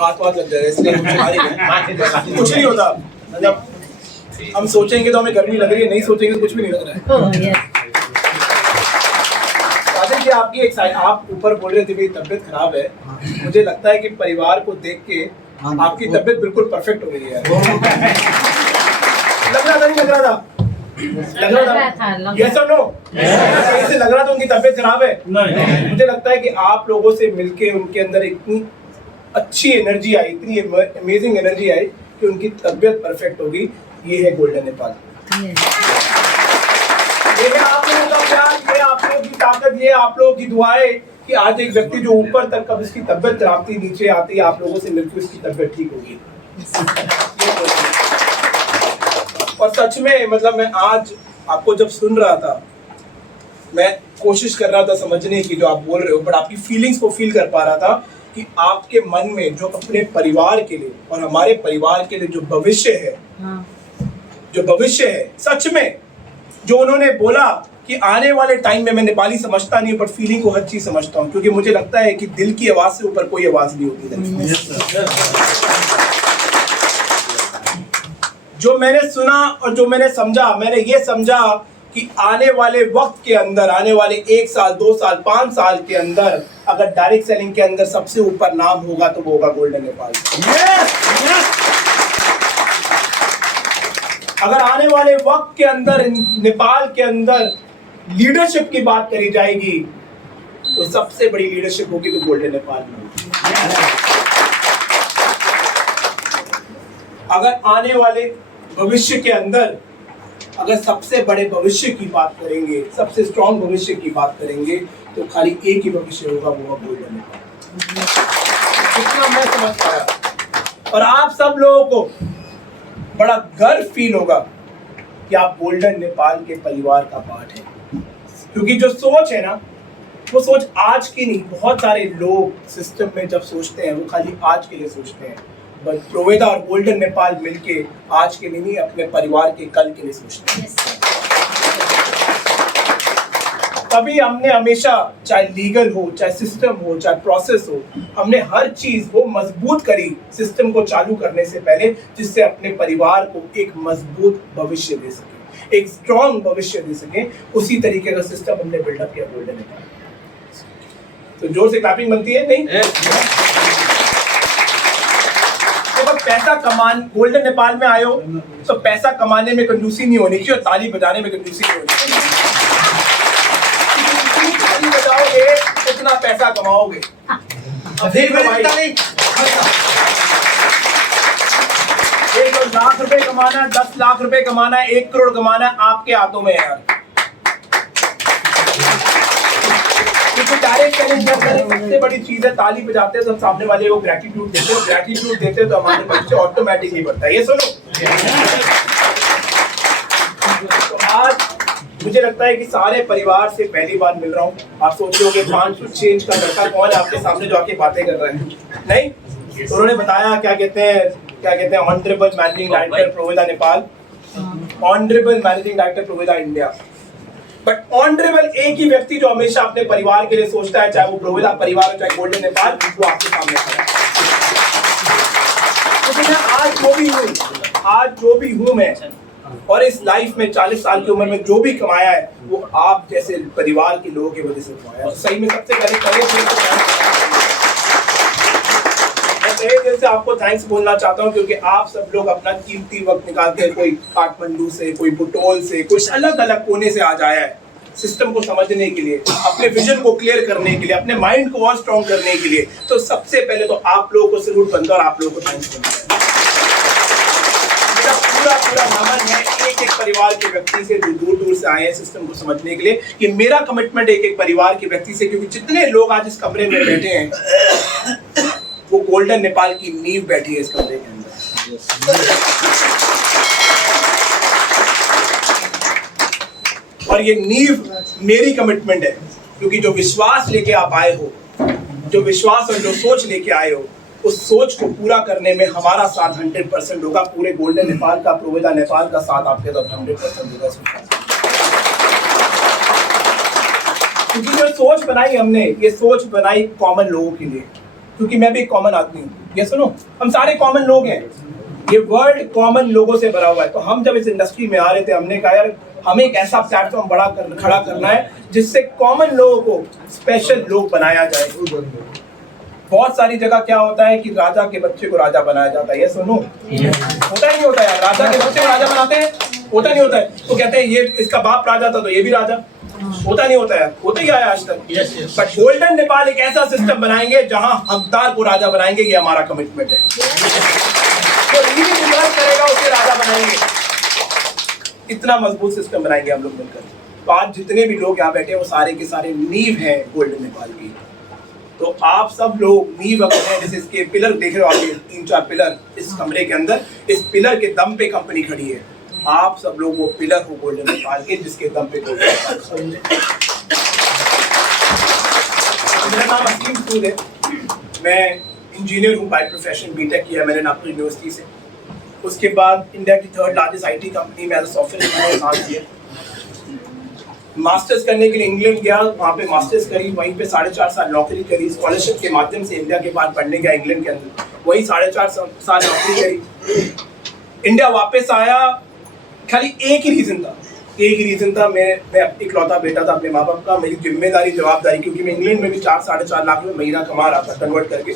हाथ लग जाए इसलिए कुछ नहीं होता। जब हम सोचेंगे तो हमें गर्मी लग रही है, नहीं सोचेंगे तो कुछ भी नहीं लग रहा है। राजन जी, आपकी एक साइड आप ऊपर बोल रहे थे मेरी तबीयत खराब है, मुझे लगता है कि परिवार को देख के आपकी तबीयत बिल्कुल परफेक्ट हो गई है। लग रहा था नहीं लग रहा था? लग रहा था। यस और नो? ऐसे लग रहा था उनकी तबीयत खराब है। मुझे लगता है कि आप लोगों से मिलके उनके अंदर इतनी अच्छी एनर्जी आई, इतनी अमेजिंग एनर्जी आई कि उनकी तबीयत परफेक्ट होगी। ये है गोल्डन नेपाल। ये है आप लोगों का प्यार, ये आप लोगों की ताकत, ये आप लोगों की दुआएं कि आज एक व्यक्ति जो ऊपर तक कब इसकी तबीयत खराब थी, नीचे आती है, आप लोगों से मिलकर इसकी तबीयत ठीक होगी। और सच में मतलब मैं आज आपको जब सुन रहा था, मैं कोशिश कर रहा था समझने की जो आप बोल रहे हो, बट आपकी फीलिंग्स को फील कर पा रहा था कि आपके मन में जो अपने परिवार के लिए और हमारे परिवार के लिए जो भविष्य है, जो भविष्य है, सच में जो उन्होंने बोला कि आने वाले टाइम में, मैं नेपाली समझता नहीं बट फीलिंग को हर चीज समझता हूँ, क्योंकि मुझे लगता है कि दिल की आवाज से ऊपर कोई आवाज नहीं होती। जो मैंने सुना और जो मैंने समझा, मैंने ये समझा कि आने वाले वक्त के अंदर, आने वाले 1 साल 2 साल 5 साल के अंदर अगर डायरेक्ट सेलिंग के अंदर सबसे ऊपर नाम होगा तो वो होगा गोल्डन नेपाल। अगर आने वाले वक्त के अंदर नेपाल के अंदर लीडरशिप की बात करी जाएगी तो सबसे बड़ी लीडरशिप होगी तो गोल्डन नेपाल में। अगर आने वाले भविष्य के अंदर अगर सबसे बड़े भविष्य की बात करेंगे, सबसे स्ट्रॉन्ग भविष्य की बात करेंगे तो खाली एक ही भविष्य होगा, वो गोल्डन नेपाल। इतना मैं समझ पाया। और आप सब लोगों को बड़ा गर्व फील होगा कि आप गोल्डन नेपाल के परिवार का पार्ट है, क्योंकि जो सोच है ना, वो सोच आज की नहीं। बहुत सारे लोग सिस्टम में जब सोचते हैं वो खाली आज के लिए सोचते हैं, बट प्रोवेदा और गोल्डन नेपाल मिलके आज के लिए नहीं, अपने परिवार के कल के लिए सोचते हैं। तभी हमने हमेशा, चाहे लीगल हो, चाहे सिस्टम हो, चाहे प्रोसेस हो, हमने हर चीज वो मजबूत करी सिस्टम को चालू करने से पहले, जिससे अपने परिवार को एक मजबूत भविष्य दे सके, एक स्ट्रॉन्ग भविष्य दे सके। उसी तरीके का सिस्टम हमने बिल्डअप किया गोल्डन नेपाल। तो जोर से क्लैपिंग बनती है नहीं? तो पैसा कमान गोल्डन नेपाल में आए हो तो पैसा कमाने में कंजूसी नहीं होनी चाहिए और ताली बजाने में कंजूसी नहीं होनी चाहिए। ताली बजाओगे इतना पैसा कमाओगे। एक लाख रुपए कमाना, 10 लाख रुपए कमाना, 1 करोड़ कमाना आपके हाथों में है यार। डायरेक्ट सेलिंग सबसे बड़ी चीज है, ताली बजाते हैं तो सामने वाले को ग्रेटिट्यूड देते हैं, ग्रेटिट्यूड देते हैं तो हमारे बच्चे ऑटोमेटिकली बढ़ता है। ये सुनो, तो आज मुझे लगता है कि सारे परिवार से पहली बार मिल रहा हूँ। आप सोच रहे हो 5 चेंज का लड़का कौन है आपके सामने जो आके बातें कर रहे हैं? नहीं, तो उन्होंने बताया क्या कहते हैं ऑनरेबल मैनेजिंग डायरेक्टर प्रोवेदा नेपाल, ऑनरेबल मैनेजिंग डायरेक्टर प्रोवेदा इंडिया। बट ऑनरेबल एक ही व्यक्ति जो हमेशा अपने परिवार के लिए सोचता है, चाहे वो प्रोवेदा परिवार हो चाहे गोल्डन नेपाल, वो आपके सामने खड़ा है। तो मैं आज जो भी हूँ मैं, और इस लाइफ में 40 साल की उम्र में जो भी कमाया है वो आप जैसे परिवार के लोगों की वजह से कमाया है। सही में सबसे पहले से आपको थैंक्स बोलना चाहता हूँ, क्योंकि आप सब लोग अपना कीमती वक्त निकालते हैं, कोई काठमांडू से, कोई बुटोल से, कोई अलग अलग कोने से आज आया है सिस्टम को समझने के लिए, अपने विजन को क्लियर करने के लिए, अपने माइंड को और स्ट्रॉन्ग करने के लिए। तो सबसे पहले तो आप लोगों को सैल्यूट बनता है और आप लोगों को थैंक्स बनता है। मेरा पूरा नमन है एक परिवार के व्यक्ति से जो दूर दूर से आए हैं सिस्टम को समझने के लिए, कि मेरा कमिटमेंट एक परिवार के व्यक्ति से, क्योंकि जितने लोग आज इस कमरे में बैठे हैं वो गोल्डन नेपाल की नींव बैठी है इस कमरे के अंदर। और ये नींव मेरी कमिटमेंट है, क्योंकि जो विश्वास लेके आप आए हो, जो विश्वास और जो सोच लेके आए हो, उस सोच को पूरा करने में हमारा साथ 100% होगा। पूरे गोल्डन नेपाल का, प्रोवेदा नेपाल का साथ आपके साथ 100% होगा। क्योंकि जो सोच बनाई हमने, ये सोच बनाई कॉमन लोगों के लिए, क्योंकि मैं भी एक कॉमन आदमी हूँ। ये सुनो, हम सारे कॉमन लोग हैं, ये वर्ल्ड कॉमन लोगों से भरा हुआ है। तो हम जब इस इंडस्ट्री में आ रहे थे, हमने कहा यार हमें एक ऐसा प्लेटफॉर्म खड़ा करना है जिससे कॉमन लोगों को स्पेशल लोग बनाया जाए। बहुत सारी जगह क्या होता है कि राजा के बच्चे को राजा बनाया जाता है। ये सुनो, होता ही नहीं होता यार, राजा के बच्चे को राजा बनाते हैं, होता नहीं होता है। तो कहते हैं ये इसका बाप राजा था तो ये भी राजा, होता नहीं होता है, होता ही आया आज तक। बट गोल्डन नेपाल एक ऐसा सिस्टम बनाएंगे जहां हकदार को राजा बनाएंगे, ये हमारा कमिटमेंट है। जो करेगा उसे राजा बनाएंगे, इतना मजबूत सिस्टम बनाएंगे हम लोग मिलकर। तो आज जितने भी लोग यहाँ बैठे हैं वो सारे के सारे नींव हैं गोल्डन नेपाल की। तो आप सब लोग नींव अगर हैं, जैसे इसके पिलर देख रहे हो आगे 3-4 पिलर इस कमरे के अंदर, इस पिलर के दम पे कंपनी खड़ी है। आप सब लोग वो पिलर हो गोल्डन नेपाल के, जिसके दम पे मेरा नाम असीम सूद है, मैं इंजीनियर हूँ बाय प्रोफेशन, बीटेक किया मैंने नागपुर यूनिवर्सिटी से। उसके बाद इंडिया की 3rd लार्जेस्ट आईटी कंपनी में एज अ सॉफ्टवेयर इंजीनियर काम किया। मास्टर्स करने के लिए इंग्लैंड गया, वहाँ पे मास्टर्स करी, वहीं पे 4.5 साल नौकरी करी। स्कॉलरशिप के माध्यम से इंडिया के बाद पढ़ने गया इंग्लैंड के अंदर, वही 4.5 साल नौकरी करी। इंडिया वापस आया, खाली एक ही रीज़न था, मैं इकलौता बेटा था अपने माँ बाप का। मेरी जिम्मेदारी जवाबदारी, क्योंकि मैं इंग्लैंड में भी 4-4.5 लाख में महीना कमा रहा था कन्वर्ट करके,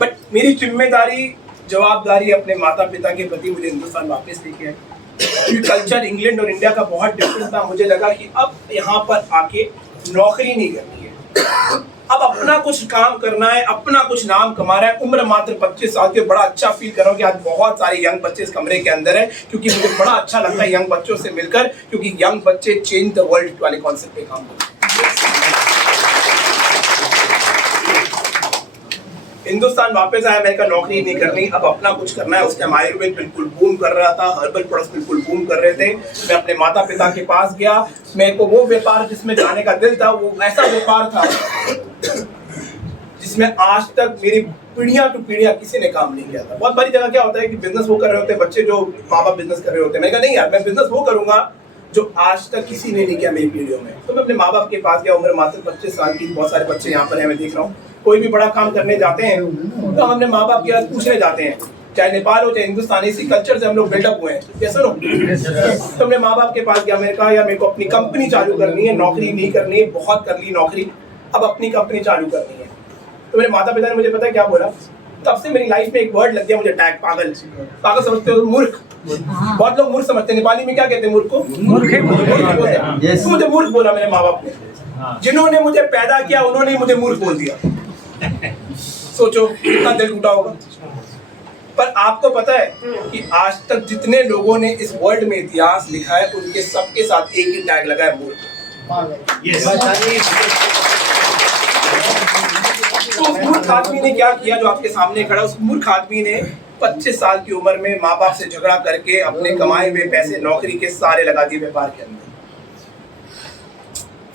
बट मेरी जिम्मेदारी जवाबदारी अपने माता पिता के प्रति मुझे हिंदुस्तान वापस लेके आए। क्योंकि कल्चर इंग्लैंड और इंडिया का बहुत डिफरेंट था। मुझे लगा कि अब यहाँ पर आके नौकरी नहीं करनी है, अब अपना कुछ काम करना है, अपना कुछ नाम कमाना है। उम्र मात्र 25 साल के, बड़ा अच्छा फील कर रहा हूँ कि आज बहुत सारे यंग बच्चे इस कमरे के अंदर है, क्योंकि मुझे बड़ा अच्छा लगता है यंग बच्चों से मिलकर, क्योंकि यंग बच्चे चेंज द वर्ल्ड वाले कॉन्सेप्ट पे काम करते हैं। हिंदुस्तान वापस आया, मैंने कहा नौकरी नहीं करनी, अब अपना कुछ करना है। उस टाइम आयुर्वेद बिल्कुल बूम कर रहा था, हर्बल प्रोडक्ट्स बिल्कुल बूम कर रहे थे। मैं अपने माता पिता के पास गया, मेरे को वो व्यापार जिसमें जाने का दिल था, वो ऐसा व्यापार था जिसमें आज तक मेरी पीढ़ियां टू पीढ़ियां किसी ने काम नहीं किया था। बहुत बड़ी जगह क्या होता है कि बिजनेस वो कर रहे होते हैं बच्चे, जो माँ बाप बिजनेस कर रहे होते हैं। मैंने कहा नहीं यार, मैं बिजनेस वो करूंगा जो आज तक किसी ने नहीं किया मेरी पीढ़ियों में। तो मैं अपने माँ बाप के पास गया, उम्र मात्र 25 साल की। बहुत सारे बच्चे यहाँ पर हैं, मैं देख रहा हूँ। कोई भी बड़ा काम करने जाते हैं तो हम अपने माँ बाप के पास पूछने जाते हैं, चाहे नेपाल हो चाहे हिंदुस्तान, इसी कल्चर से हम लोग बिल्डअप हुए हैं। ये सुनो, तो अपने माँ बाप के पास गया, मैंने कहा यार मेरे को अपनी कंपनी चालू करनी है, नौकरी नहीं करनी है, बहुत कर ली नौकरी, अब अपनी कंपनी चालू करनी है। तो मेरे माता पिता ने मुझे पता क्या बोला, तब से मेरी लाइफ में एक वर्ड लग गया मुझे, टैग, पागल। पागल समझते हो? मूर्ख। बहुत लोग मूर्ख समझते हैं, नेपाली में क्या कहते हैं मूर्ख को? मूर्ख। मुझे मूर्ख बोला मेरे माँ बाप ने, जिन्होंने मुझे पैदा किया उन्होंने मुझे मूर्ख बोल दिया। सोचो कितना दिल टूटा होगा। पर आपको पता है कि आज तक जितने लोगों ने इस वर्ल्ड में इतिहास लिखा है, उनके सबके साथ एक ही टैग लगा है, मूर्ख। तो उस मूर्ख आदमी ने क्या किया जो आपके सामने खड़ा? उस मूर्ख आदमी ने 25 साल की उम्र में माँ बाप से झगड़ा करके अपने कमाए हुए पैसे नौकरी के सारे लगा दिए व्यापार के अंदर,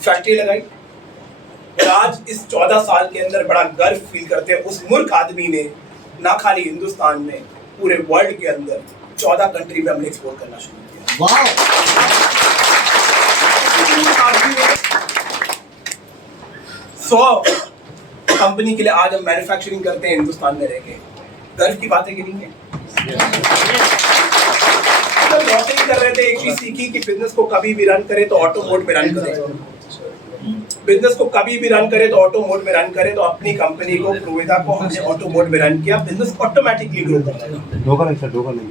फैक्ट्री लगाई। और आज इस 14 साल के अंदर बड़ा गर्व फील करते हैं, उस मूर्ख आदमी ने ना खाली हिंदुस्तान में, पूरे वर्ल्ड के अंदर 14 कंट्री में हमने एक्सपोर्ट करना शुरू किया। वाह! 100 कंपनी के लिए आज हम मैन्युफैक्चरिंग करते हैं हिंदुस्तान में रह के। गर्व की बातें नहीं है। नौकरी कर रहे थे, एक चीज सीखी कि बिजनेस को कभी भी रन करे तो ऑटो मोड में रन करे। बिजनेस को कभी भी रन करे तो ऑटो मोड में रन करे। तो अपनी कंपनी को, प्रोवेदा को हमने ऑटो मोड में रन किया, बिजनेस ऑटोमेटिकली ग्रो करता है। धोखा नहीं।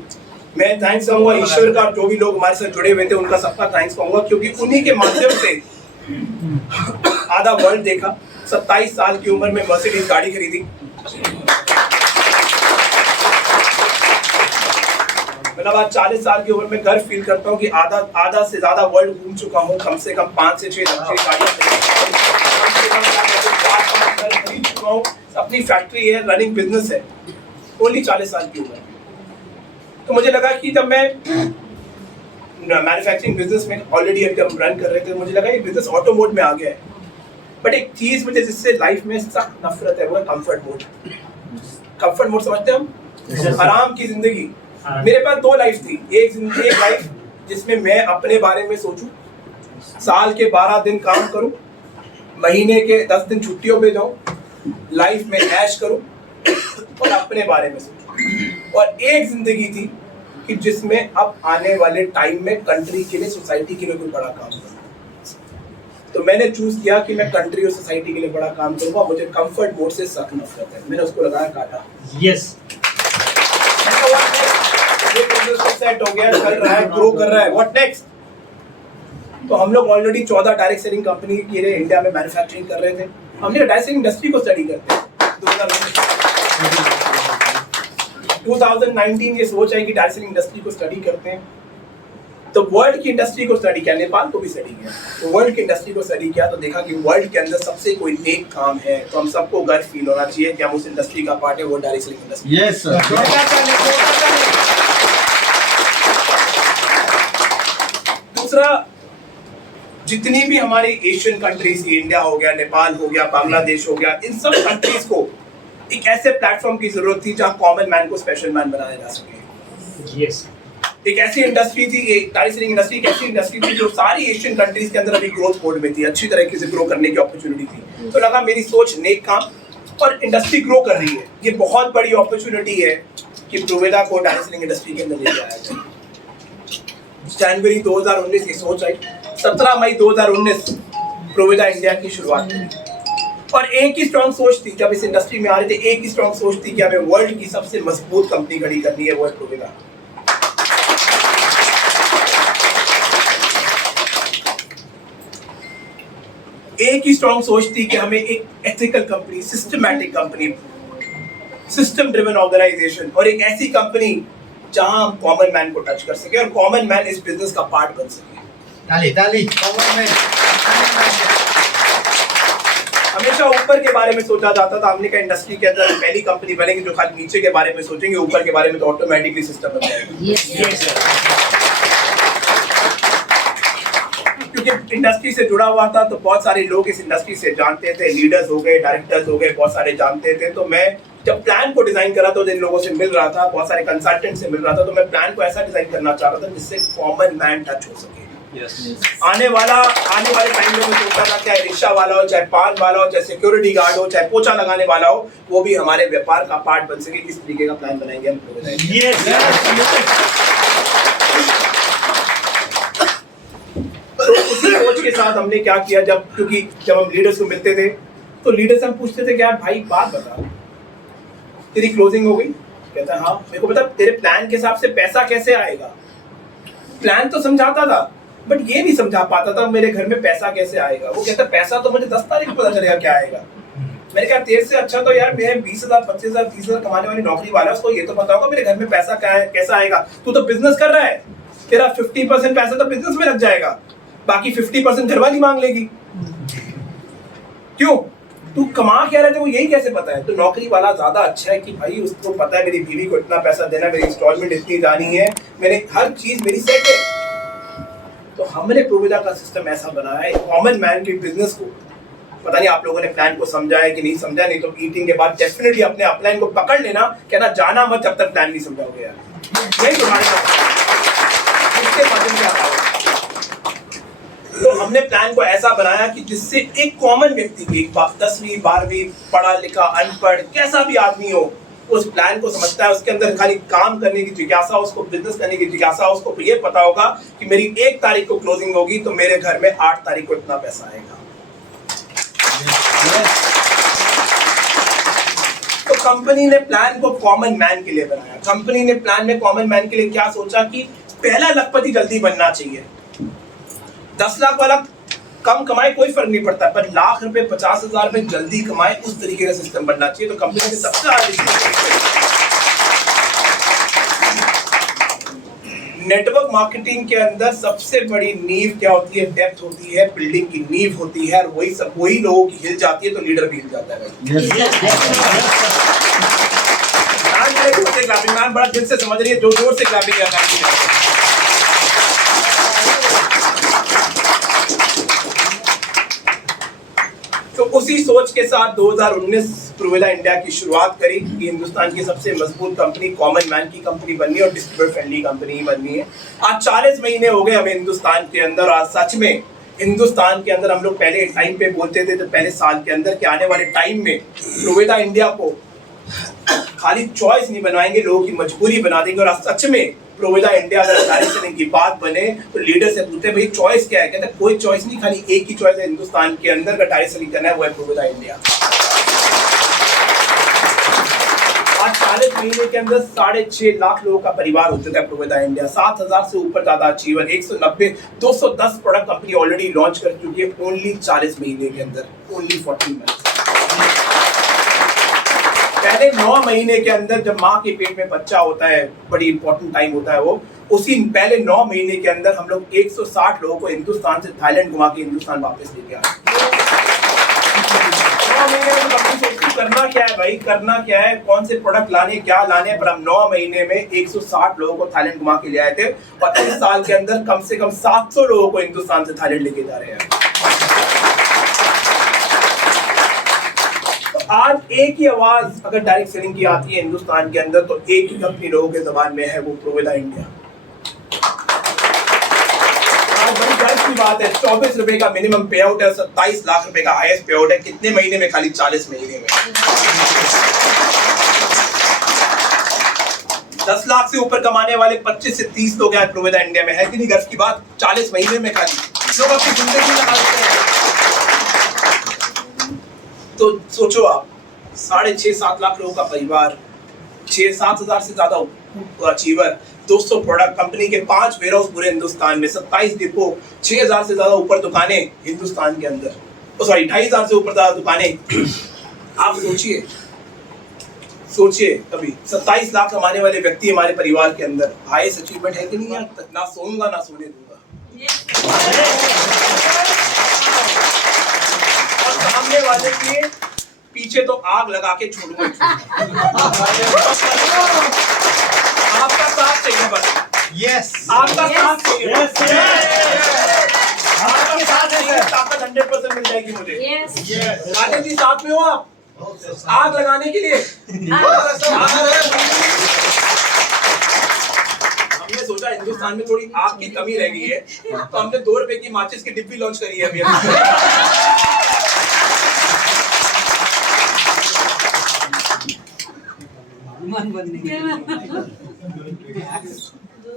मैं थैंक्स कहूंगा ईश्वर का, जो भी लोग हमारे साथ जुड़े हुए थे उनका सबका थैंक्स कहूंगा, क्योंकि उन्हीं के माध्यम से आधा वर्ल्ड देखा। 27 साल की उम्र में मर्सिडीज गाड़ी खरीदी। मतलब आज 40 साल की उम्र में गर्व फील करता हूँ कि आधा से ज्यादा वर्ल्ड घूम चुका हूँ। कम से कम 5 से 6 गाड़ियाँ खरीद चुका हूँ। अपनी फैक्ट्री है, रनिंग बिजनेस है, ओनली 40 साल की उम्र। तो मुझे लगा कि जब मैं मैन्युफैक्चरिंग बिजनेस में ऑलरेडी अभी हम रन कर रहे थे, मुझे लगा ये बिजनेस ऑटो मोड में आ गया है। बट एक चीज मुझे जिससे लाइफ में सख्त नफरत है, वो है कंफर्ट मोड। कंफर्ट मोड समझते हैं हम? आराम की जिंदगी। मेरे पास 2 लाइफ थी। एक लाइफ जिसमें मैं अपने बारे में सोचूं, साल के 12 दिन काम करूं, महीने के 10 दिन छुट्टियों पे जाऊं, लाइफ में ऐश करो और अपने बारे में सोचो। और एक जिंदगी थी कि जिसमें अब आने वाले टाइम में कंट्री के लिए, सोसाइटी के लिए कोई बड़ा काम करूँ। तो मैंने चूज किया कि मैं कंट्री और सोसाइटी के लिए बड़ा काम करूंगा। मुझे कंफर्ट मोड से सख्त नफरत है। मैंने उसको लगाया काटा। यस, ये बिजनेस सेट हो गया, चल रहा है, ग्रो कर रहा है, व्हाट नेक्स्ट? तो हम लोग ऑलरेडी 14 डायरेक्ट सेलिंग कंपनी के लिए इंडिया में मैन्युफैक्चरिंग कर रहे थे। हमने डायरेक्ट सेलिंग इंडस्ट्री को स्टडी करते हैं। 2019 ये सोच है कि डायरेक्ट सेलिंग इंडस्ट्री को स्टडी करते हैं। तो वर्ल्ड की इंडस्ट्री को स्टडी किया, नेपाल को भी स्टडी किया। तो वर्ल्ड की इंडस्ट्री को स्टडी किया तो देखा कि वर्ल्ड के अंदर सबसे कोई नेक काम है तो हम सबको गर्व फील होना चाहिए कि हम उस इंडस्ट्री का पार्ट है, वो direct selling industry. Yes sir. दूसरा, जितनी भी हमारी एशियन कंट्रीज, इंडिया हो गया, नेपाल हो गया, बांग्लादेश हो गया, इन सब कंट्रीज को एक ऐसे प्लेटफॉर्म की जरूरत थी जहां कॉमन मैन को स्पेशल मैन बनाया जा सके। यस, एक ऐसी इंडस्ट्री थी, एक डायरेक्ट सेलिंग इंडस्ट्री एक ऐसी इंडस्ट्री थी जो सारी एशियन कंट्रीज के अंदर अभी ग्रोथ मोड में थी, अच्छी तरीके से ग्रो करने की अपॉर्चुनिटी थी। तो लगा मेरी सोच नेक काम, और इंडस्ट्री ग्रो कर रही है, ये बहुत बड़ी अपॉर्चुनिटी है कि प्रोवेदा को डायरेक्ट सेलिंग इंडस्ट्री के अंदर ले जाया जाए। जनवरी 2019 की सोच आई, 17 मई 2019 प्रोवेदा इंडिया की शुरुआत हुई। और एक ही स्ट्रॉन्ग सोच थी, जब इस इंडस्ट्री में आ रहे थे, एक ही स्ट्रॉन्ग सोच थी कि हमें वर्ल्ड की सबसे मजबूत कंपनी खड़ी करनी है, वो है प्रोवेदा। एक ही स्ट्रॉन्ग सोच थी कि हमें एक ethical company, systematic company, system driven organisation, और एक ऐसी कंपनी जहां हम कॉमन मैन को टच कर सके और कॉमन मैन इस बिजनेस का पार्ट बन सके। ताली ताली। कॉमन मैन हमेशा ऊपर के बारे में सोचा जाता था। हमने कहा इंडस्ट्री के अंदर पहली कंपनी बनेगी जो खाली नीचे के बारे में सोचेंगे, ऊपर के बारे में तो ऑटोमेटिकली सिस्टम बन जाएगा। क्योंकि इंडस्ट्री से जुड़ा हुआ था तो बहुत सारे लोग इस इंडस्ट्री से जानते थे, लीडर्स हो गए, डायरेक्टर्स हो गए, बहुत सारे जानते थे। तो मैं जब प्लान को डिजाइन करा तो जिन लोगों से मिल रहा था, बहुत सारे कंसल्टेंट से मिल रहा था, तो मैं प्लान को ऐसा डिजाइन करना चाह रहा था जिससे कॉमन मैन टच हो सके। आने वाले टाइम में मैं सोचता था चाहे रिक्शा वाला हो, चाहे पान वाला हो, चाहे सिक्योरिटी गार्ड हो, चाहे पोछा लगाने वाला हो, वो भी हमारे व्यापार का पार्ट बन सके। किस तरीके का प्लान बनाएंगे हम तो उसी सोच के साथ हमने क्या किया, क्योंकि जब हम लीडर्स को मिलते थे तो लीडर्स हम पूछते थे कि यार भाई बात बता, तेरी क्लोजिंग हो गई? कहता है हाँ। मेरे को बता तेरे प्लान के हिसाब से पैसा कैसे आएगा? प्लान तो समझाता था बट ये नहीं समझा पाता था मेरे घर में पैसा कैसे आएगा। वो कहता पैसा तो मुझे 10 तारीख को पता चलेगा क्या आएगा। मैंने कहा तेरे से अच्छा तो यार मैं 20,000 25,000 30,000 कमाने वाली नौकरी वाला, उसको ये तो पता होगा मेरे घर में पैसा कैसा आएगा। तू तो बिजनेस कर रहा है, तेरा 50% पैसा तो बिजनेस में लग जाएगा, बाकी 50% घर वाली मांग लेगी। क्यों? तू कमा क्या रहा है वो यही कैसे पता है? तो नौकरी वाला ज्यादा अच्छा है कि भाई उसको पता है मेरी बीवी को इतना पैसा देना, मेरी इंस्टॉलमेंट इतनी जानी है, मेरे हर चीज मेरी सेट है। तो हमने प्रोविदा का सिस्टम ऐसा बनाया है कॉमन मैन के बिजनेस को। पता नहीं आप लोगों ने प्लान को समझा है कि नहीं समझा, नहीं तो मीटिंग के बाद डेफिनेटली अपने अपलाइन को पकड़ लेना, कहना जाना मत जब तक प्लान नहीं समझाओगे यार। यही तुम्हारे तो हमने प्लान को ऐसा बनाया कि जिससे एक कॉमन व्यक्ति की, 10वीं 12वीं पढ़ा लिखा अनपढ़ कैसा भी आदमी हो, उस प्लान को समझता है। उसके अंदर खाली काम करने की जिज्ञासा, उसको बिजनेस करने की जिज्ञासा, उसको ये पता होगा कि मेरी 1 तारीख को क्लोजिंग होगी तो मेरे घर में 8 तारीख को इतना पैसा आएगा। तो कंपनी ने प्लान को कॉमन मैन के लिए बनाया। कंपनी ने प्लान में कॉमन मैन के लिए क्या सोचा कि पहला लखपति जल्दी बनना चाहिए। 10 लाख वाला कम कमाए कोई फर्क नहीं पड़ता, पर लाख रुपए 50,000 में जल्दी कमाए उस तरीके का सिस्टम बनना चाहिए। तो कंपनी ने सबसे नेटवर्क मार्केटिंग के अंदर सबसे बड़ी नींव क्या होती है? डेप्थ होती है, बिल्डिंग की नींव होती है, और वही लोगों की हिल जाती है तो लीडर भी हिल जाता है। बड़ा दिल से समझ रही है, जोर से क्लैपिंग करना है। तो उसी सोच के साथ 2019 प्रोविदा इंडिया की शुरुआत करी कि हिंदुस्तान की सबसे मजबूत कंपनी कॉमन मैन की कंपनी बननी है और डिस्ट्रीब्यूटर फ्रेंडली कंपनी बननी है। आज 40 महीने हो गए हमें हिंदुस्तान के अंदर, आज सच में हिंदुस्तान के अंदर हम लोग पहले टाइम पे बोलते थे, तो पहले साल के अंदर कि आने वाले टाइम में प्रोवेदा इंडिया को खाली चॉइस नहीं बनवाएंगे, लोगों की मजबूरी बना देंगे। और सच में प्रोवेदा इंडिया अगर डायरेक्ट सेलिंग की बात बने तो लीडर से पूछते भाई चॉइस क्या है, कहते कोई चॉइस नहीं, खाली एक ही चॉइस है हिंदुस्तान के अंदर अगर डायरेक्ट सेलिंग करना है, वो है प्रोवेदा इंडिया। आज 40 महीने के अंदर 6.5 लाख लोगों का परिवार हो चुका है प्रोवेदा इंडिया। 7,000 से ऊपर ज्यादा achiever, 190 210 product company already launch कर चुकी है ओनली 40 महीने के अंदर, ओनली 40 मंथ्स। पहले 9 महीने के अंदर जब माँ के पेट में बच्चा होता है, बड़ी इंपॉर्टेंट टाइम होता है वो, उसी पहले 9 महीने के अंदर हम लोग 160 लोगों को हिंदुस्तान से थाईलैंड घुमा के हिंदुस्तान वापस लेके आए। 9 महीने में तो करना क्या है भाई, करना क्या है, कौन से प्रोडक्ट लाने, क्या लाने, पर हम 9 महीने में 160 लोगों को थाईलैंड घुमा के ले आए थे। और इस साल के अंदर कम से कम 700 लोगों को हिंदुस्तान से थाईलैंड लेके जा रहे हैं। आज एक ही आवाज अगर डायरेक्ट सेलिंग की आती है हिंदुस्तान के अंदर, तो एक ही कंपनी लोगों के जबान में है, वो प्रोवेदा इंडिया। आज बड़ी गर्व की बात है, 24 रुपए का मिनिमम पे आउट है, 27 लाख रुपए का हाईएस्ट पे आउट है। कितने महीने में? खाली 40 महीने में। 10 लाख से ऊपर कमाने वाले 25 से 30 लोग आज प्रोवेदा इंडिया में है कि नहीं? गर्व की बात, 40 महीने में खाली लोग अपनी जिंदगी लगा देते हैं। तो सोचो आप, 6.5-7 लाख लोगों का परिवार, 6-7 हजार से ज्यादा अचीवर, 200 प्रोडक्ट कंपनी के 5 वेयरहाउस पूरे हिंदुस्तान में, 27 डिपो, 6,000 से ज्यादा ऊपर दुकानें हिंदुस्तान के अंदर, 2,500 से ऊपर ज्यादा दुकानें। आप सोचिए कभी 27 लाख कमाने वाले व्यक्ति हमारे परिवार के अंदर, हाईएस्ट अचीवमेंट है कि नहीं यार? ना सोऊंगा ना सोने दूंगा। और सामने वाले के पीछे तो आग लगा के छोड़ूंगा। आपका साथ चाहिए बस। यस, आपका साथ चाहिए। आपका साथ चाहिए, ताकत 100% मिल जाएगी मुझे। राजेश जी साथ में हो आप आग लगाने के लिए? हमने सोचा हिंदुस्तान में थोड़ी आग की कमी रह गई है, तो हमने 2 रुपए की माचिस की डिब्बी लॉन्च करी है अभी।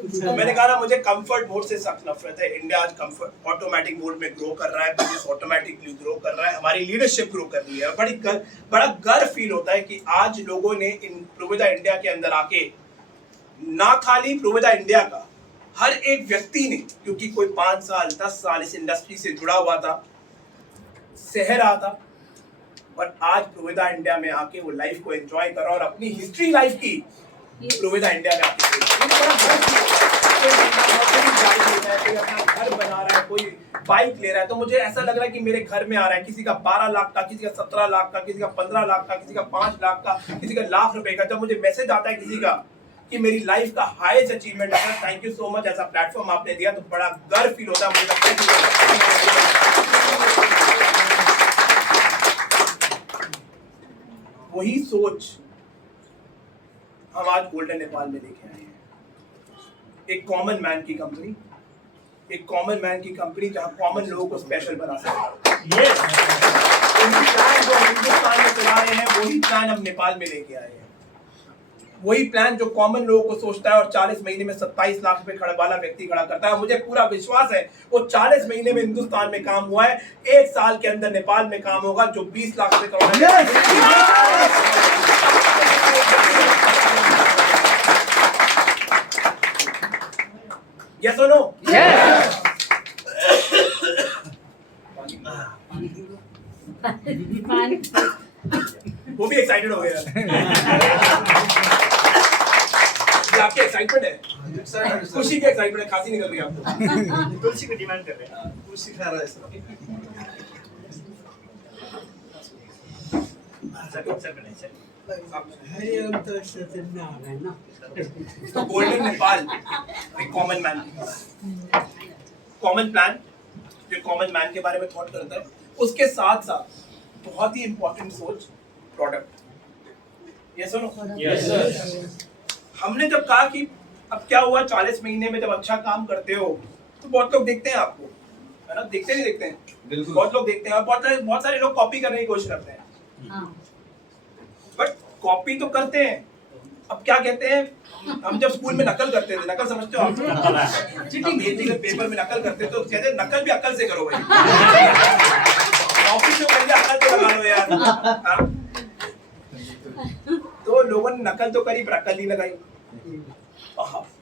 तो मैंने कहा ना, मुझे कंफर्ट मोड से सख्त नफरत है। इंडिया आज कंफर्ट ऑटोमेटिक मोड में ग्रो कर रहा है, बिजनेस ऑटोमेटिकली ग्रो कर रहा है, हमारी लीडरशिप ग्रो कर रही है। बड़ा गर्व फील होता है कि आज लोगों ने इन प्रोवेदा इंडिया के अंदर आके, ना खाली प्रोवेदा इंडिया का, हर एक व्यक्ति ने, क्योंकि कोई 5 साल 10 साल इस इंडस्ट्री से जुड़ा हुआ था, सह रहा था, और आज प्रोवेदा इंडिया में आके वो लाइफ को एंजॉय कर रहा और अपनी हिस्ट्री लाइफ की प्रोवेदा इंडिया में आके कोई अपना घर बना रहा है, कोई बाइक ले रहा है, तो मुझे ऐसा लग रहा है कि मेरे घर में आ रहा है। किसी का 12 लाख का, किसी का 17 लाख का, किसी का 15 लाख का, किसी का 5 लाख का, किसी का लाख रुपए का। जब मुझे मैसेज आता है किसी का कि मेरी लाइफ का हाईएस्ट अचीवमेंट है, थैंक यू सो मच, ऐसा प्लेटफॉर्म आपने दिया, तो बड़ा गर्व फील होता है। मुझे लगता है वही सोच हम आज गोल्डन नेपाल में लेके आए हैं। एक कॉमन मैन की कंपनी, एक कॉमन मैन की कंपनी जहां कॉमन लोगों को स्पेशल बना सकते हैं। प्लान जो हिंदुस्तान में चला रहे हैं, वही प्लान हम नेपाल में लेके आए हैं। वही प्लान जो कॉमन लोगों को सोचता है और 40 महीने में 27 लाख रुपए खड़ा वाला व्यक्ति खड़ा करता है। मुझे पूरा विश्वास है वो 40 महीने में हिंदुस्तान में काम हुआ है, 1 साल के अंदर नेपाल में काम होगा जो 20 लाख रुपए crore. Yes or no? Yes. वो भी एक्साइटेड हो गया। आपके एक्साइटमेंट है, खुशी की एक्साइटमेंट है, खांसी निकल रही है आपको। तुलसी को डिमांड कर रहे हैं, तुलसी खा रहा है सब। तो गोल्डन नेपाल एक कॉमन मैन, कॉमन प्लान जो कॉमन मैन के बारे में थॉट करता है, उसके साथ साथ बहुत ही इंपॉर्टेंट सोच प्रोडक्ट। यस और नो? Yes sir. हमने जब कहा कि अब क्या हुआ 40 महीने में जब अच्छा काम करते हो तो बहुत लोग देखते हैं आपको, है ना, देखते नहीं देखते हैं, बिल्कुल बहुत लोग देखते हैं और बहुत सारे लोग कॉपी करने की कोशिश करते हैं, बट कॉपी तो करते हैं। अब क्या कहते हैं, हम जब स्कूल में नकल करते थे, नकल समझते हो आप? चीटिंग पेपर में नकल करते तो कहते नकल भी अकल से करो भाई, कॉपी जो कर अकल तो लगा लो यार। हाँ? तो लोगों ने नकल तो करी पर अकल नहीं लगाई।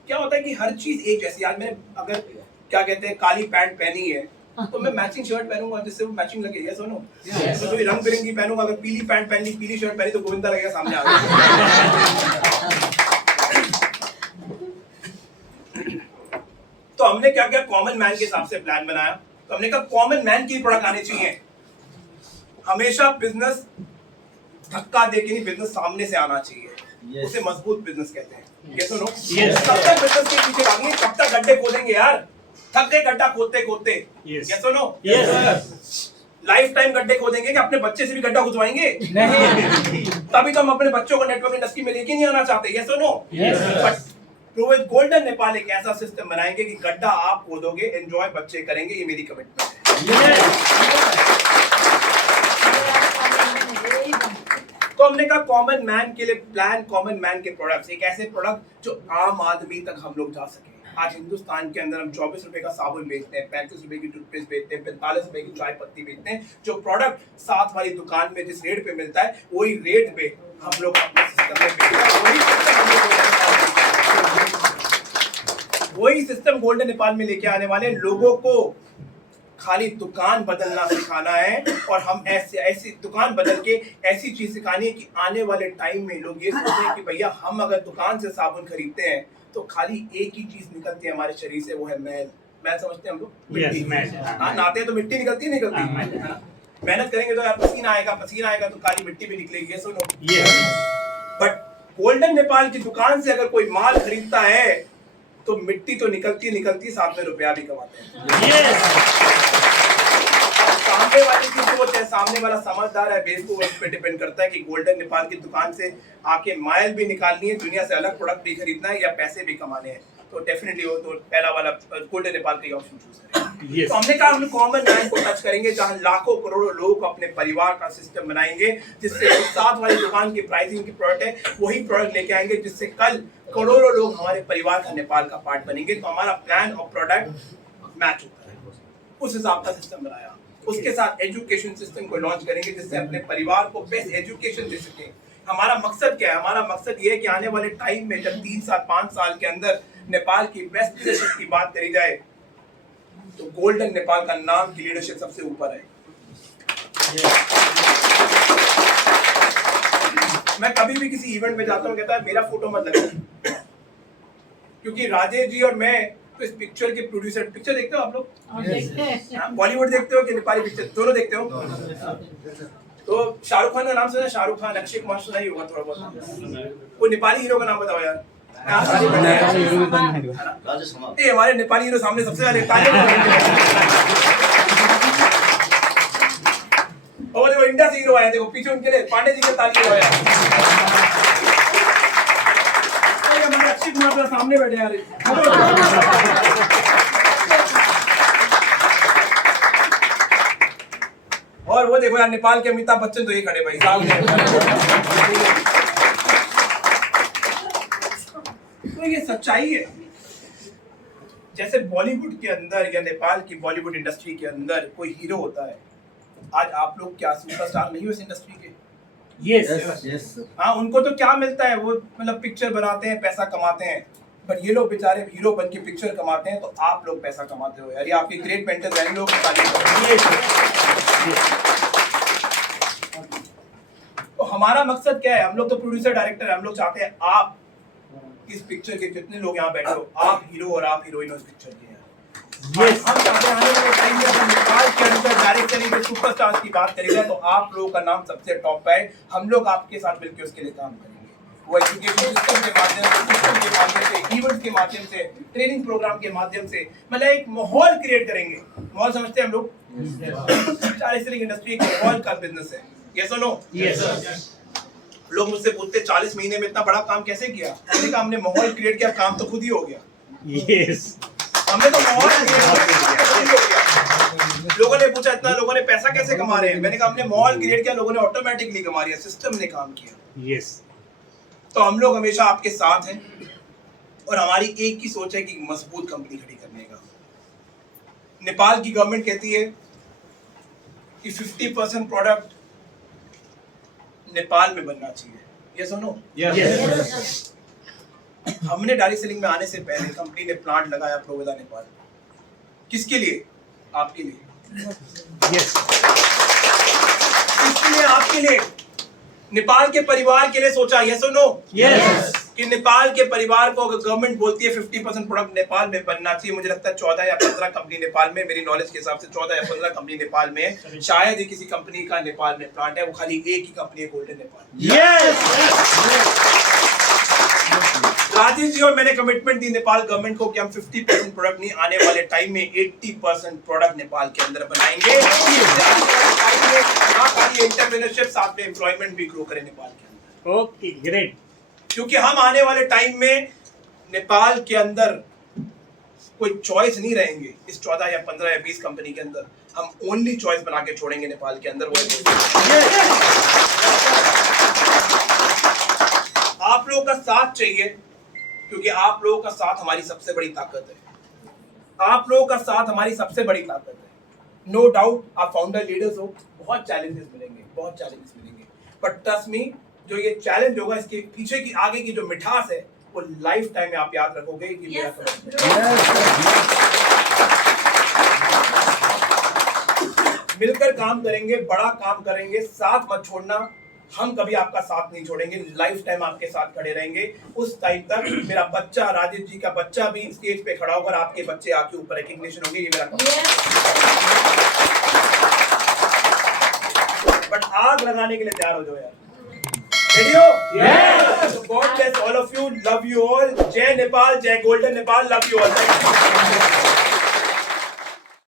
क्या होता है कि हर चीज एक जैसी, आज मैंने अगर क्या कहते हैं काली पैंट पहनी है तो मैं मैचिंग शर्ट पहनूंगा जिससे वो मैचिंग लगे, यस और नो? तो कोई रंग बिरंगी पहनूंगा, अगर पीली पैंट पहनी पीली शर्ट पहनी तो गोविंदा लगेगा सामने आ गया। तो हमने क्या किया, कॉमन मैन के हिसाब से प्लान बनाया। तो हमने कहा कॉमन मैन की प्रोडक्ट आने चाहिए। हमेशा बिजनेस धक्का देके नहीं, बिजनेस सामने से आना चाहिए, उसे मजबूत बिजनेस कहते हैं, यस और नो? कब तक बिजनेस के पीछे भागेंगे, कब तक गड्ढे खोदेंगे यार, थक गए गड्ढा खोदते खोदते, यस और नो? लाइफ टाइम गड्ढे खोदेंगे कि अपने बच्चे से भी गड्ढा खुदवाएंगे? नहीं। तभी तो हम अपने बच्चों को नेटवर्क इंडस्ट्री में लेके नहीं आना चाहते, यस और नो? बट गोल्डन नेपाल एक ऐसा सिस्टम बनाएंगे कि गड्ढा आप खोदोगे, एंजॉय बच्चे करेंगे, ये मेरी कमिटमेंट है। तो हमने कहा कॉमन मैन के लिए प्लान, कॉमन मैन के प्रोडक्ट्स, एक ऐसे प्रोडक्ट जो आम आदमी तक हम लोग जा सके। आज हिंदुस्तान के अंदर हम 24 रुपए का साबुन बेचते हैं, 35 रुपए की टूथपेस्ट बेचते हैं, 45 रुपए की चाय पत्ती बेचते हैं। जो प्रोडक्ट साथ वाली दुकान में जिस रेट पे मिलता है वही रेट पे हम लोग अपने सिस्टम में बेचते हैं। वही सिस्टम गोल्डन नेपाल में लेके आने वाले। लोगों को खाली दुकान बदलना सिखाना है और हम ऐसी दुकान बदल के ऐसी चीज सिखानी है कि आने वाले टाइम में लोग ये सोचें कि भैया हम अगर दुकान से साबुन खरीदते हैं तो खाली एक ही चीज निकलती है हमारे शरीर से, वो है मैल। मैल समझते हैं हम लोग? हाँ, नहाते हैं तो मिट्टी निकलती है, निकलती है ना? मेहनत करेंगे तो यार पसीना आएगा तो काली मिट्टी भी निकलेगी, ये सुनो। बट गोल्डन नेपाल की दुकान से अगर कोई माल खरीदता है तो मिट्टी तो निकलती साथ में रुपया भी कमाते हैं। सामने वाले की सोच है, सामने वाला समझदार है, बेवकूफ, उस पे डिपेंड करता है कि गोल्डन नेपाल की दुकान से आके माइल भी निकालनी है, दुनिया से अलग प्रोडक्ट भी खरीदना है या पैसे भी कमाने हैं, तो डेफिनेटली वो तो पहला वाला गोल्डन नेपाल का ऑप्शन चूज करेंगे। तो हमने कहा हम कॉमन मैन को टच करेंगे, जहां लाखों करोड़ों लोग अपने परिवार का सिस्टम बनाएंगे, जिससे साथ वाली दुकान की प्राइसिंग की प्रोडक्ट है वही प्रोडक्ट लेके आएंगे, जिससे कल करोड़ों लोग हमारे परिवार का नेपाल का पार्ट बनेंगे। तो हमारा प्लान और प्रोडक्ट मैच होता है, उस हिसाब का सिस्टम बनाया। उसके साथ एजुकेशन सिस्टम को लॉन्च करेंगे जिससे अपने परिवार को बेस्ट एजुकेशन दे सके। हमारा मकसद क्या है? हमारा मकसद ये है कि आने वाले टाइम में जब 3 साल 5 साल के अंदर नेपाल की बेस्ट लीडरशिप की बात करी जाए तो गोल्डन नेपाल का नाम की लीडरशिप सबसे ऊपर है। मैं कभी भी किसी इवेंट में जाता हूँ, कहता है मेरा फोटो मत लगाओ, क्योंकि राजेश जी और मैं तो इस पिक्चर के प्रोड्यूसर। पिक्चर देखते हो आप लोग? बॉलीवुड देखते हो कि नेपाली पिक्चर? दोनों देखते हो? तो शाहरुख खान का नाम सुना? शाहरुख खान, अक्षय कुमार सुना ही होगा थोड़ा बहुत। वो नेपाली हीरो का नाम बताओ यार। हमारे नेपाली हीरो सामने सबसे पहले और देखो इंडिया से हीरो आया, देखो पीछे उनके लिए पांडे जी के ताली हो यार। हमारे अक्षय कुमार तो सामने बैठे यार। और वो देखो यार नेपाल के अमिताभ बच्चन तो ये खड़े भाई साहब। तो ये सच्चाई है। जैसे बॉलीवुड के अंदर या नेपाल की बॉलीवुड इंडस्ट्री के अंदर कोई हीरो होता है, आज आप लोग क्या सुपरस्टार नहीं हो इस इंडस्ट्री के? यस। हाँ, उनको तो क्या मिलता है, वो मतलब पिक्चर बनाते हैं, पैसा कमाते हैं, बट ये लोग बेचारे हीरो बन के पिक्चर कमाते हैं, तो आप लोग पैसा कमाते हो यार। ये आपकी ग्रेट मेंटल वैल्यू की तारीफ। तो हमारा मकसद क्या है? हम लोग तो प्रोड्यूसर डायरेक्टर है, हम लोग चाहते हैं आप इस पिक्चर के जितने लोग यहाँ बैठे हो, आप हीरो और आप हीरोइन उस पिक्चर के हैं। हम चाहते हैं आने वाले टाइम में हम नेपाल के अंदर डायरेक्ट करेंगे, सुपरस्टार्स की बात करेंगे तो आप लोगों का नाम सबसे टॉप पे है। हम लोग आपके साथ मिलकर उसके लिए काम करेंगे, वो एजुकेशन सिस्टम के माध्यम से, इवेंट्स के माध्यम से, ट्रेनिंग प्रोग्राम के माध्यम से, मतलब एक माहौल क्रिएट करेंगे। माहौल समझते हैं हम लोग? इंडस्ट्री एक माहौल का बिजनेस है, यस और नो? यस। लोग मुझसे पूछते 40 महीने में इतना बड़ा काम कैसे किया? मैंने कहा हमने माहौल क्रिएट किया, काम तो खुद ही हो गया। यस, हमने तो माहौल क्रिएट किया, खुद ही हो गया। लोगों ने पूछा इतना लोगों ने पैसा कैसे कमा रहे हैं, मैंने कहा हमने मॉल क्रिएट किया, लोगों ने ऑटोमेटिकली कमा लिया, सिस्टम ने काम किया। यस, तो हम लोग हमेशा आपके साथ हैं और हमारी एक ही सोच है कि मजबूत कंपनी खड़ी करने का। नेपाल की गवर्नमेंट कहती है कि 50% प्रोडक्ट नेपाल में बनना चाहिए, ये सुनो। यस, हमने डायरेक्ट सेलिंग में आने से पहले कंपनी ने प्लांट लगाया प्रोवेदा नेपाल। किसके लिए? आपके लिए। यस, किसके लिए? आपके लिए, नेपाल के परिवार के लिए सोचा। ये सुनो यस, कि नेपाल के परिवार को अगर गवर्नमेंट बोलती है 50% प्रोडक्ट नेपाल में बनना चाहिए, मुझे लगता है 14 या 15 कंपनी नेपाल में, मेरी नॉलेज के हिसाब से 14 या 15 कंपनी नेपाल में है। शायद ही किसी कंपनी का नेपाल में प्लांट है, वो खाली एक ही कंपनी है, गोल्डन नेपाल। यस, राजेश जी और मैंने कमिटमेंट दी नेपाल गवर्नमेंट को कि हम 50% प्रोडक्ट नहीं, आने वाले टाइम में 80% प्रोडक्ट नेपाल के अंदर बनाएंगे। एंटरप्रेन्योरशिप साथ में एम्प्लॉयमेंट भी ग्रो करें नेपाल के अंदर। Okay, great. क्योंकि हम आने वाले टाइम में नेपाल के अंदर कोई चॉइस नहीं रहेंगे। इस 14 या 15 या 20 कंपनी के अंदर हम ओनली चॉइस बना के छोड़ेंगे नेपाल के अंदर। आप लोगों का साथ चाहिए, क्योंकि आप लोगों का साथ हमारी सबसे बड़ी ताकत है। आप लोगों का साथ हमारी सबसे बड़ी ताकत है। नो डाउट आप फाउंडर लीडर्स हो, बहुत चैलेंजेस मिलेंगे, बहुत चैलेंजेस मिलेंगे, बट ट्रस्ट मी, जो ये चैलेंज होगा इसके पीछे की आगे की जो मिठास है वो लाइफ टाइम में आप याद रखोगे कि मेरा मिलकर काम करेंगे, बड़ा काम करेंगे, साथ मत छोड़ना। हम कभी आपका साथ नहीं छोड़ेंगे, लाइफ टाइम आपके साथ खड़े रहेंगे। उस टाइम तक मेरा बच्चा, राजेश जी का बच्चा भी स्टेज पे खड़ा होकर आपके बच्चे आके ऊपर रिकॉग्निशन होंगे, ये मेरा बट आग लगाने के लिए तैयार हो जाओ यार। रेडी हो? Yes. God bless all of you, love you all. जय नेपाल, जय golden Nepal, love you all.